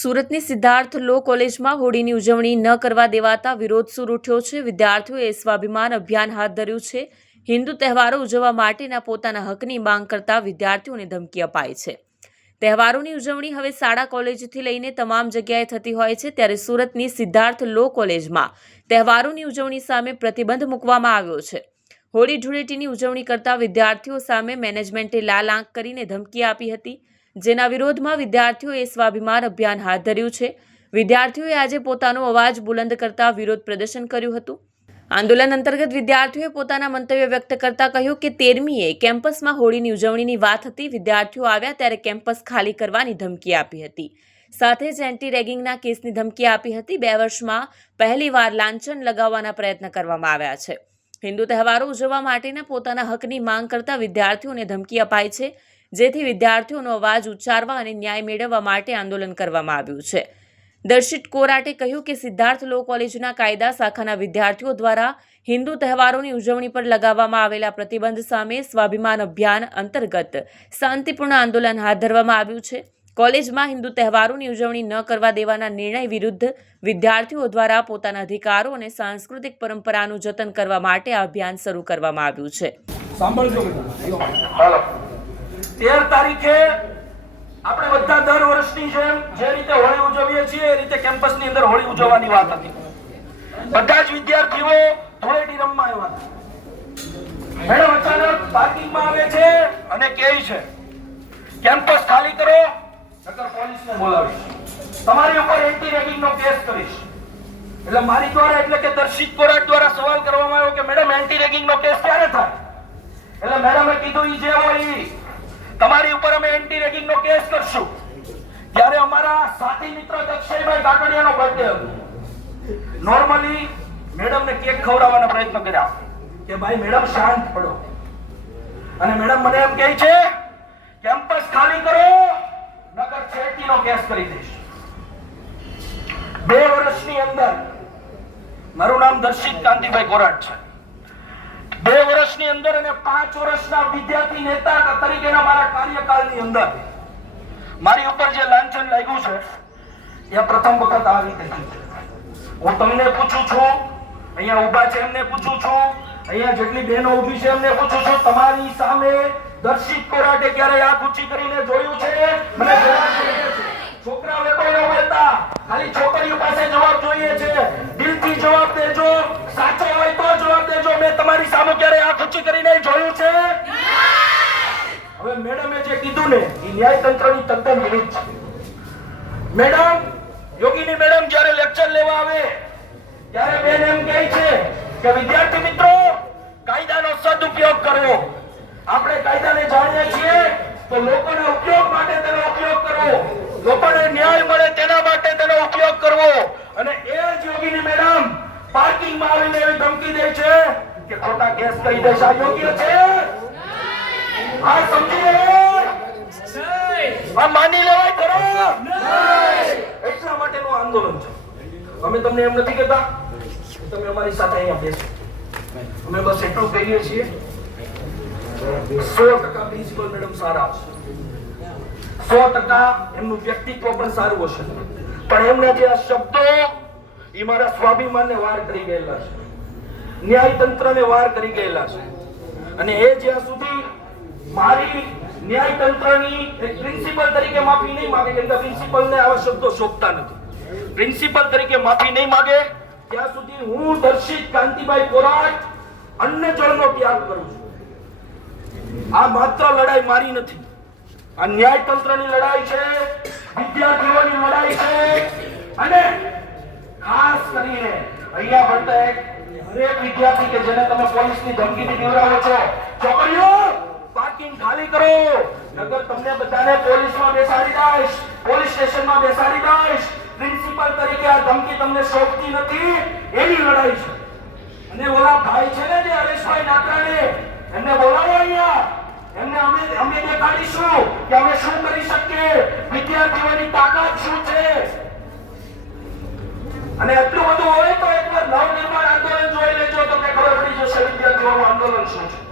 સુરતની સિદ્ધાર્થ લો કોલેજમાં હોળીની ઉજવણી ન કરવા દેવાતા વિરોધ સૂર ઉઠ્યો છે। વિદ્યાર્થીઓએ સ્વાભિમાન અભિયાન હાથ ધર્યું છે। હિન્દુ તહેવારો ઉજવવા માટેના પોતાના હકની માંગ કરતા વિદ્યાર્થીઓને ધમકી અપાઈ છે। તહેવારોની ઉજવણી હવે શાળા કોલેજથી લઈને તમામ જગ્યાએ થતી હોય છે, ત્યારે સુરતની સિદ્ધાર્થ લો કોલેજમાં તહેવારોની ઉજવણી સામે પ્રતિબંધ મૂકવામાં આવ્યો છે। હોળી ધૂળેટીની ઉજવણી કરતા વિદ્યાર્થીઓ સામે મેનેજમેન્ટે લાલ આંખ કરીને ધમકી આપી હતી, જેના વિરોધમાં વિદ્યાર્થીઓએ સ્વાભિમાન અભિયાન હાથ ધર્યું છે। વિદ્યાર્થીઓએ આજે પોતાનો અવાજ બુલંદ કરતા વિરોધ પ્રદર્શન કર્યું હતું। આંદોલન અંતર્ગત વિદ્યાર્થીઓએ પોતાના મંતવ્ય વ્યક્ત કરતા કહ્યું કે 13મીએ કેમ્પસમાં હોળીની ઉજવણીની વાત હતી। વિદ્યાર્થીઓ આવ્યા ત્યારે કેમ્પસ ખાલી કરવાની ધમકી આપી હતી, સાથે જ એન્ટી રેગિંગના કેસની ધમકી આપી હતી। 2 વર્ષમાં પહેલીવાર લાંછન લગાવવાના પ્રયત્ન કરવામાં આવ્યા છે। હિન્દુ તહેવારો ઉજવવા માટેના પોતાના હકની માંગ કરતા વિદ્યાર્થીઓને ધમકી અપાઈ છે, જેથી વિદ્યાર્થીઓનો અવાજ ઉચ્ચારવા અને ન્યાય મેળવવા માટે આંદોલન કરવામાં આવ્યું છે। દર્શિત કોરાટે કહ્યું કે સિદ્ધાર્થ લો કોલેજના કાયદા શાખાના વિદ્યાર્થીઓ દ્વારા હિન્દુ તહેવારોની ઉજવણી પર લગાવવામાં આવેલા પ્રતિબંધ સામે સ્વાભિમાન અભિયાન અંતર્ગત શાંતિપૂર્ણ આંદોલન હાથ ધરવામાં આવ્યું છે। કોલેજમાં હિન્દુ તહેવારોની ઉજવણી ન કરવા દેવાના નિર્ણય વિરુદ્ધ વિદ્યાર્થીઓ દ્વારા પોતાના અધિકારો અને સાંસ્કૃતિક પરંપરાનું જતન કરવા માટે આ અભિયાન શરૂ કરવામાં આવ્યું છે। 13 તારીખે આપણે બધા દર વર્ષની જેમ જે રીતે હોળી ઉજવીએ છીએ એ રીતે કેમ્પસની અંદર હોળી ઉજવવાની વાત હતી। બધા જ વિદ્યાર્થીઓ ધૂળેટી રમવા આવ્યા હતા। મેડમ અચાનક પાર્કિંગમાં આવે છે અને કહે છે કેમ્પસ ખાલી કરો નકર પોલીસને બોલાવીશ, તમારી ઉપર એન્ટી રેગિંગનો કેસ કરીશ। એટલે મારી દ્વારા એટલે કે દર્શિત કોરાટ દ્વારા સવાલ કરવામાં આવ્યો કે મેડમ એન્ટી રેગિંગનો કેસ ક્યારે થાય? એટલે મેડમે કીધું ઈ જે હોય તમારી ઉપર અમે એન્ટી રેગિંગનો કેસ કરશું। ત્યારે અમારા સાથી મિત્ર દક્ષયભાઈ કાકડિયાનો બર્થડે હતો। નોર્મલી મેડમને કેક ખવડાવવાના પ્રયત્ન કર્યા કે ભાઈ મેડમ શાંત પડો, અને મેડમ મને એમ કહે છે કેમ્પસ ખાલી કરો નકર છેડતીનો કેસ કરી દઈશ। 2 વર્ષની અંદર મારું નામ દર્શિત કાંતિભાઈ કોરાટ છે। 2 વર્ષની અંદર અને 5 વર્ષના વિદ્યાર્થી નેતા તરીકેના મારા કાર્યકાળની અંદર મારી ઉપર જે લાંછન લાગ્યું છે એ પ્રથમ વખત આ રીતે છે। હું તમને પૂછું છું, અહીંયા ઊભા છે એમને પૂછું છું, અહીંયા જેટલી બહેનો ઊભી છે એમને પૂછું છું, તમારી સામે દર્શિત કોરાટે ક્યારે આંખ ઊંચી કરીને જોયું છે? મને જવાબ જોઈએ છે। છોકરાઓએ કોઈ ન બોલતા, ખાલી છોકરીઓ પાસે જવાબ જોઈએ છે। દિલથી જવાબ દેજો, સાચો હોય તો જવાબ દેજો। મેં તમારી સામે ક્યારે આંખ ઊંચી કરીને જોયું છે? હવે મેડમે જે કીધું ને એ ન્યાય તંત્રની તદ્દન વિરુદ્ધ છે। મેડમ યોગીની મેડમ જ્યારે લેક્ચર લેવા આવે ત્યારે બેન એમ કહે છે કે વિદ્યાર્થી મિત્રો કાયદાનો સદુપયોગ કરવો। આપણે કાયદાને જાણીએ છીએ તો લોકોના ઉપયોગ માટે તેનો ઉપયોગ કરવો, લોકોને ન્યાય મળે તેના માટે તેનો ઉપયોગ કરવો। અને એ જ યોગીની મેડમ પાર્કિંગમાં આવીને એવી ધમકી દે છે કે ખોટા કેસ કરી દેશે। આ યોગ્ય છે? આ સમજી આ માની લેવાય ખરો? એટલા માટેનું આંદોલન છે। અમે તમને એમ નથી કહેતા તમે અમારી સાથે અહીંયા બેસો, અમે બસ એટલું કહીએ છીએ 100% પ્રિન્સિપલ મેડમ સારા છે, 100% એમનું વ્યક્તિત્વ પણ સારું હશે, પણ એમના જે આ શબ્દો એ મારા સ્વાભિમાનને વાર કરી ગયેલા છે, ન્યાય તંત્રને વાર કરી ગયેલા છે। અને એ જ્યાં સુધી મારી ન્યાય તંત્રની એક પ્રિન્સિપલ તરીકે માફી નહીં માંગે, કેમ કે પ્રિન્સિપલને આવા શબ્દો શોભતા નથી, પ્રિન્સિપલ તરીકે માફી નહીં માંગે ત્યાં સુધી હું દર્શિત કાંતિભાઈ કોરાટ અન્ન જળનો ત્યાગ કરું છું। આ માત્ર લડાઈ મારી નથી, આ ન્યાય તંત્રની લડાઈ છે, વિદ્યાર્થીઓની લડાઈ છે। અને ખાસ કરીને અહીંયા ભણતા હરેક વિદ્યાર્થી કે જેને તમે પોલીસની ધમકીથી બીવડાવો છો, છોકરીઓ પાર્કિંગ ખાલી કરો નકર તમને બધાને પોલીસમાં બેસાડી દઈશ, પોલીસ સ્ટેશનમાં બેસાડી દઈશ। પ્રિન્સિપલ તરીકે આ ધમકી તમને શોભતી નથી, એની લડાઈ છે। અને ઓલા ભાઈ છે ને જે હરેશભાઈ નાકરાણી, એમને બોલાવો અહીંયા, એમને અમે દેખાડીશું કે અમે શું કરી શકીએ, વિદ્યાર્થીઓની તાકાત શું છે। અને એટલું બધું હોય તો એકવાર નવનિર્માણ આંદોલન જોઈ લેજો, તમને ખબર પડી જશે વિદ્યાર્થીઓનું આંદોલન શું છે।